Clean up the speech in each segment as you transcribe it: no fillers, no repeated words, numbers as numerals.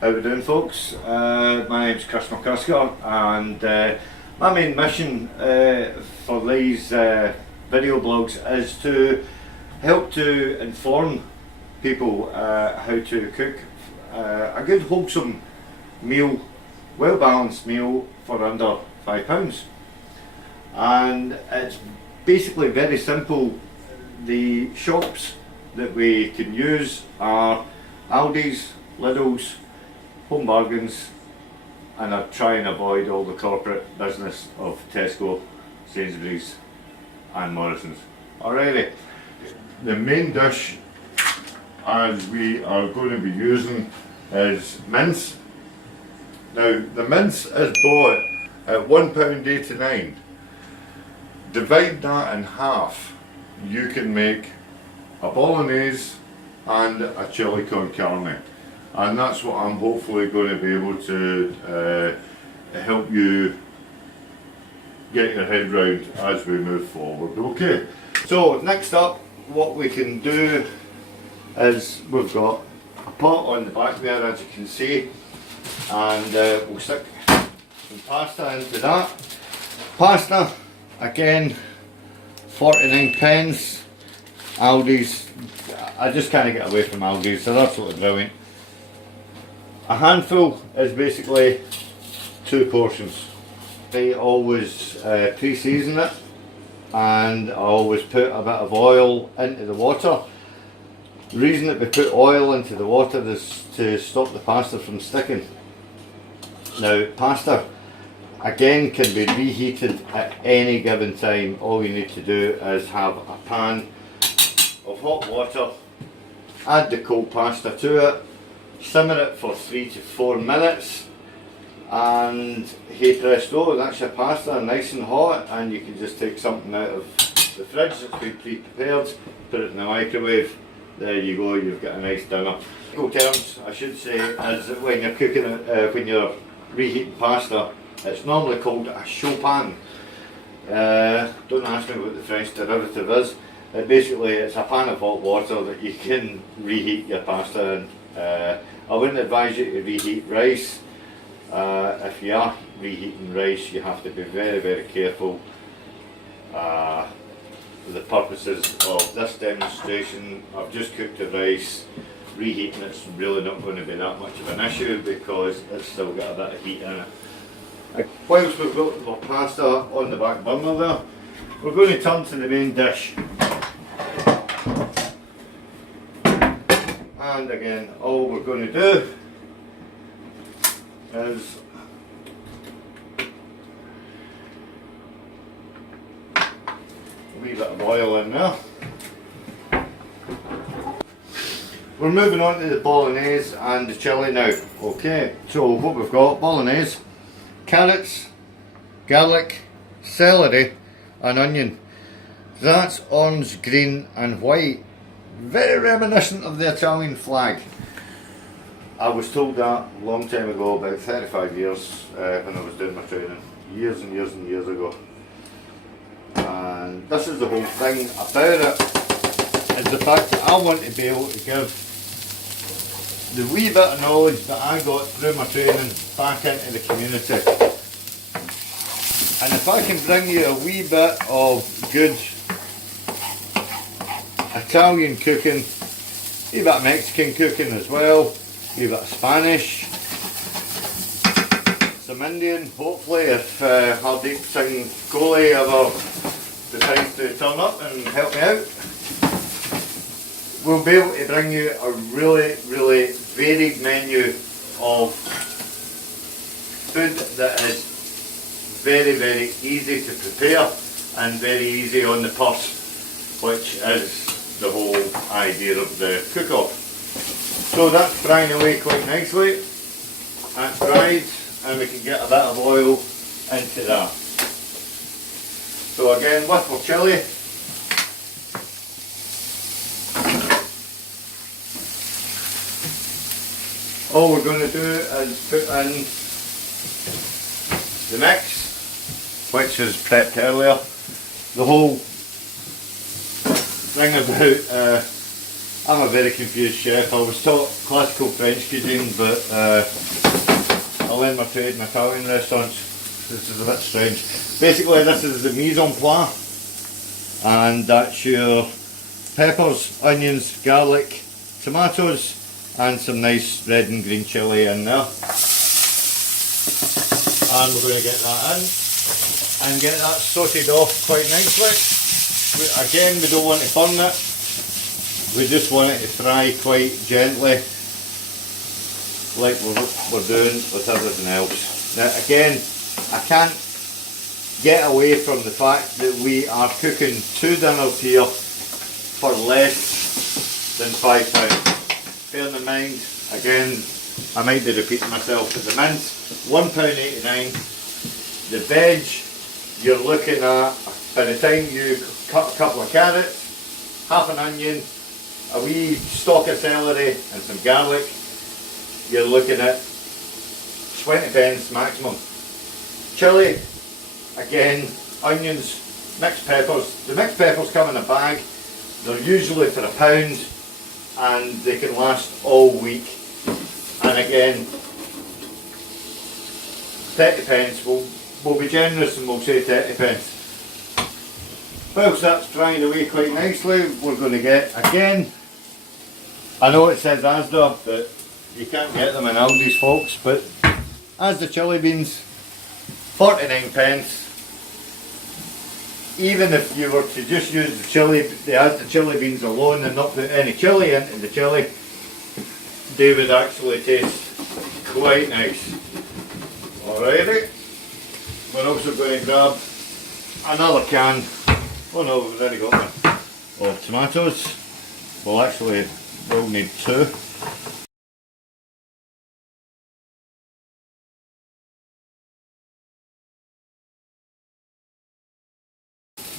How we doing, folks? My name's Chris McCusker, and my main mission for these video blogs is to help to inform people how to cook a good wholesome meal, well balanced meal for under £5. And it's basically very simple. The shops that we can use are Aldi's, Lidl's, Home Bargains, and I try and avoid all the corporate business of Tesco, Sainsbury's and Morrison's. Alrighty, the main dish as we are going to be using is mince. Now the mince is bought at £1.89. Divide that in half, you can make a bolognese and a chili con carne, and that's what I'm hopefully going to be able to help you get your head round as we move forward. Okay, so next up what we can do is we've got a pot on the back there, as you can see, and we'll stick some pasta into that. Pasta, again, 49 pence. Aldi's, I just can't get away from Aldi's, they're absolutely brilliant. A handful is basically 2 portions. I always pre-season it, and I always put a bit of oil into the water. The reason that we put oil into the water is to stop the pasta from sticking. Now pasta again can be reheated at any given time. All you need to do is have a pan of hot water, add the cold pasta to it, simmer it for 3 to 4 minutes, and hey presto, that's your pasta nice and hot, and you can just take something out of the fridge that's been pre-prepared, put it in the microwave. There you go, you've got a nice dinner. Technical terms, I should say, is that when you're cooking it, when you're reheating pasta, it's normally called a chaud pan. Don't ask me what the French derivative is. Basically, it's a pan of hot water that you can reheat your pasta in. I wouldn't advise you to reheat rice. If you are reheating rice, you have to be very, very careful. For the purposes of this demonstration, I've just cooked the rice. Reheating it's really not going to be that much of an issue because it's still got a bit of heat in it. Whilst we've got our pasta on the back burner there, we're going to turn to the main dish. And again, all we're going to do is a wee bit of oil in there. We're moving on to the bolognese and the chilli now. Okay, so what we've got: bolognese, carrots, garlic, celery and onion. That's orange, green and white. Very reminiscent of the Italian flag. I was told that a long time ago, about 35 years, when I was doing my training, years and years and years ago. And this is the whole thing about it, is the fact that I want to be able to give the wee bit of knowledge that I got through my training back into the community. And if I can bring you a wee bit of good Italian cooking, a wee bit of Mexican cooking as well, a wee bit of Spanish, some Indian, hopefully, if Hardeep Singh Kohli ever decides to turn up and help me out, we'll be able to bring you a really, really varied menu of food that is very, very easy to prepare and very easy on the purse, which is the whole idea of the cook-off. So that's frying away quite nicely. That's dried, and we can get a bit of oil into that. So again, with our chilli, all we're going to do is put in the mix, which is prepped earlier. The whole thing about I'm a very confused chef. I was taught classical French cuisine, but I learned my trade in Italian restaurants. This is a bit strange. Basically, this is the mise en place, and that's your peppers, onions, garlic, tomatoes, and some nice red and green chilli in there. And we're going to get that in and get that sauteed off quite nicely. Again, we don't want to burn it. We just want it to fry quite gently, like we're doing with everything else. Now again, I can't get away from the fact that we are cooking 2 dinners here for less than £5. Bearing in mind, again, I might be repeating myself, but the mince, £1.89. The veg, you're looking at, by the time you cut a couple of carrots, half an onion, a wee stalk of celery and some garlic, you're looking at 20 pence maximum. Chilli, again, onions, mixed peppers. The mixed peppers come in a bag. They're usually for £1 and they can last all week. And again, 30 pence, we'll be generous and we'll say 30 pence. Whilst that's frying away quite nicely, we're going to get, again, I know it says Asda, but you can't get them in Aldi's, folks, but Asda chilli beans, 49 pence. Even if you were to just use the Asda chilli beans alone and not put any chilli into the chilli, they would actually taste quite nice. Alrighty, we're also going to grab another can, oh no, we've already got one, of tomatoes. Well actually, we'll need 2.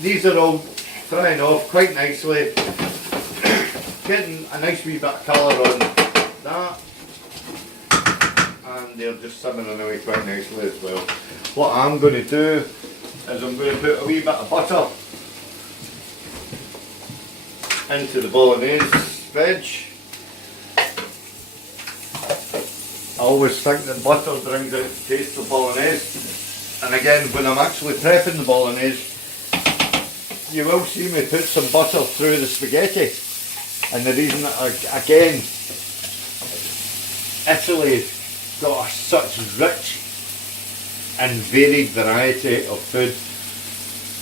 These are all frying off quite nicely, getting a nice wee bit of colour on that, and they're just simmering away quite nicely as well. What I'm going to do is I'm going to put a wee bit of butter into the bolognese veg. I always think that butter brings out the taste of bolognese, and again when I'm actually prepping the bolognese, you will see me put some butter through the spaghetti. And the reason that, again, Italy's got such rich and varied variety of food.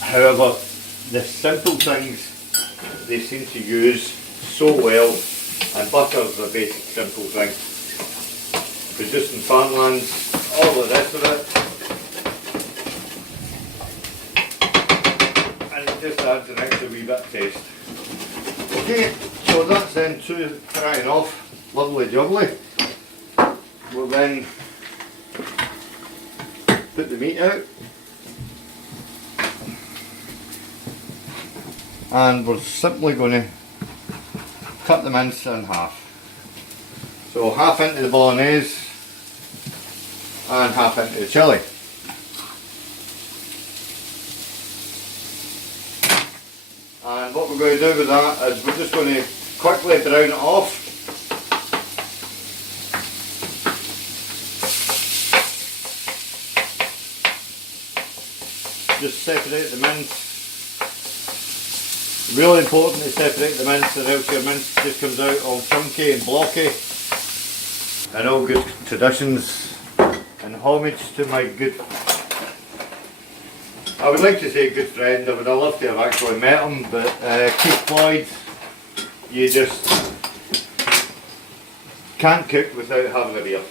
However, the simple things they seem to use so well, and butter's a basic simple thing. Produced in farmlands, all the rest of it. And it just adds an extra wee bit of taste. Okay, so that's then 2 frying off, lovely jubbly. We'll then put the meat out, and we're simply going to cut the mince in half. So half into the bolognese and half into the chilli. And what we're going to do with that is we're just going to quickly brown it off. Just separate the mince. Really important to separate the mince, or else your mince just comes out all chunky and blocky. And all good traditions and homage to my good, I would like to say good friend, I would have loved to have actually met him, but Keith Floyd, you just can't cook without having a beer.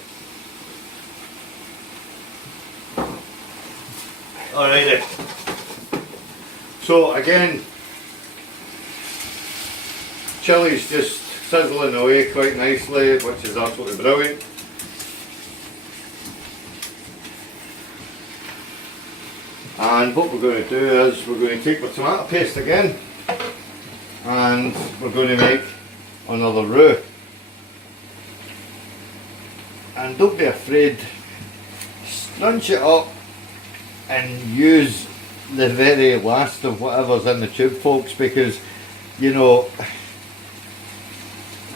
Alrighty. So again, chili's just sizzling away quite nicely, which is absolutely brilliant. And what we're going to do is we're going to take our tomato paste again, and we're going to make another roux. And don't be afraid, scrunch it up and use the very last of whatever's in the tube, folks, because you know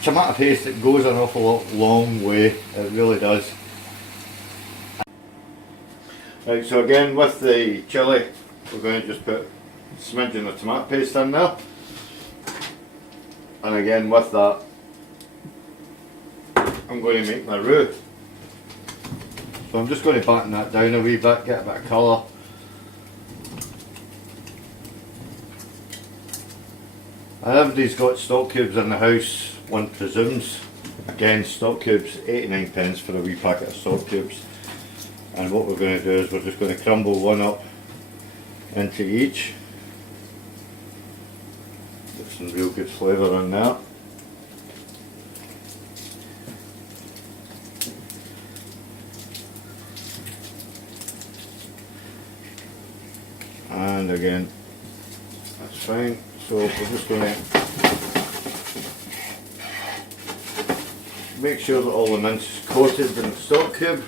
tomato paste, it goes an awful long way, it really does. Right, so again with the chilli, we're going to just put a smidgen of tomato paste in there. And again with that, I'm going to make my roux. So I'm just going to batten that down a wee bit, get a bit of colour. And everybody's got stock cubes in the house, one presumes. Again, stock cubes, 89p for a wee packet of stock cubes. And what we're going to do is we're just going to crumble one up into each. Get some real good flavour in there. And again, that's fine. So we're just going to make sure that all the mince is coated in the stock cube.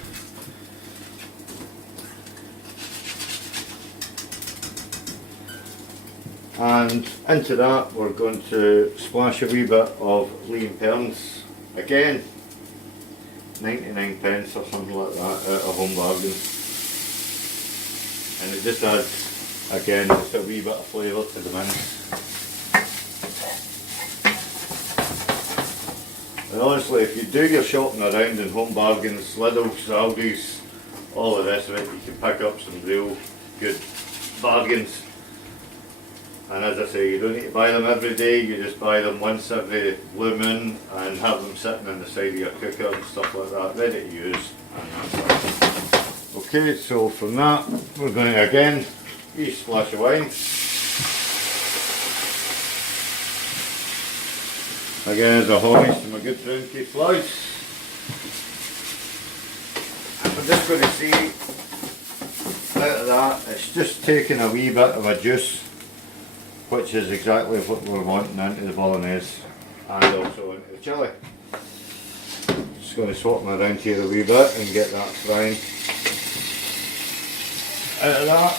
And into that we're going to splash a wee bit of lean perns. Again, 99p or something like that out of Home Bargains. And it just adds, again, just a wee bit of flavour to the mince. And honestly, if you do your shopping around in Home Bargains, Lidl's, Aldi's, all the rest of it, you can pick up some real good bargains. And as I say, you don't need to buy them every day, you just buy them once every blue moon and have them sitting on the side of your cooker and stuff like that, ready to use. And that's it. Okay, so from that, we're going to again, wee splash of wine. Again, as a homage to my good friend Keith Floyd. I'm just going to see, out of that, it's just taking a wee bit of a juice, which is exactly what we're wanting into the bolognese and also into the chilli. Just going to swap them around here a wee bit and get that frying. Out of that,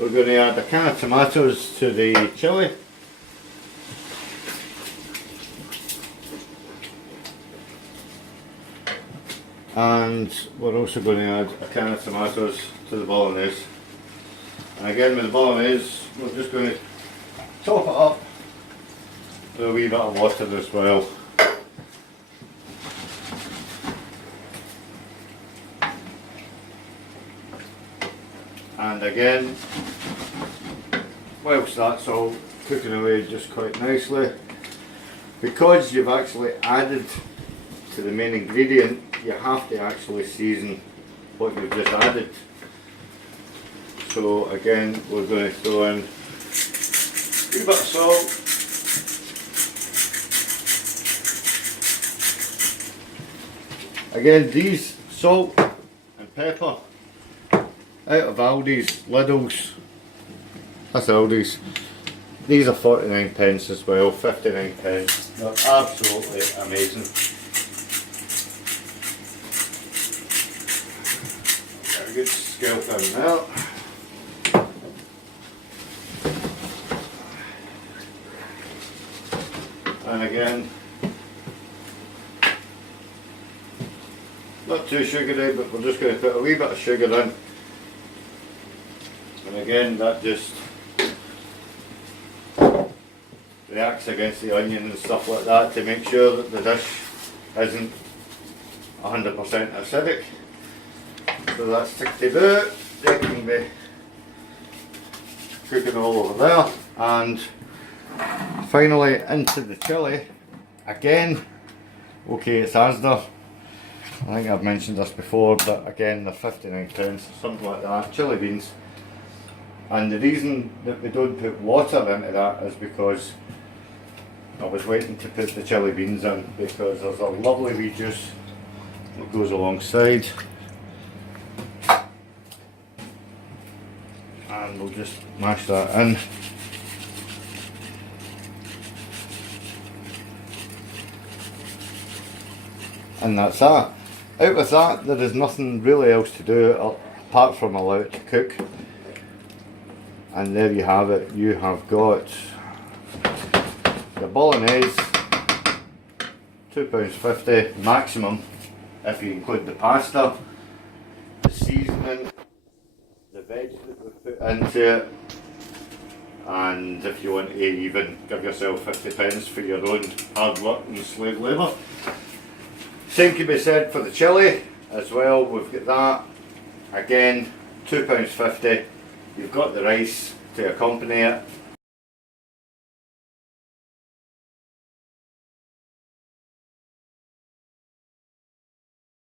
we're going to add a can of tomatoes to the chilli. And we're also going to add a can of tomatoes to the bolognese. And again with the bolognese, we're just going to top it up with a wee bit of water as well. And again, whilst that's all cooking away just quite nicely, because you've actually added to the main ingredient, you have to actually season what you've just added. So again, we're going to throw in a wee bit of salt, again these salt and pepper out of Aldi's, Lidl's, that's Aldi's. These are 49p as well, 59p. They're absolutely amazing. Got a good scalp in there. And again, not too sugary, but we're just going to put a wee bit of sugar in. And again, that just reacts against the onion and stuff like that to make sure that the dish isn't 100% acidic. So that's 60 boot, they can be cooking all over there. And finally into the chilli, again, okay, it's Asda. I think I've mentioned this before, but again, they're 59p, something like that, chilli beans. And the reason that we don't put water into that is because I was waiting to put the chilli beans in, because there's a lovely wee juice that goes alongside. And we'll just mash that in. And that's that. Out with that, there is nothing really else to do apart from allow it to cook. And there you have it. You have got your bolognese £2.50 maximum if you include the pasta, the seasoning, the veg that we've put into it, and if you want to even give yourself 50p for your own hard work and slave labour. Same can be said for the chilli as well. We've got that, again £2.50. You've got the rice to accompany it,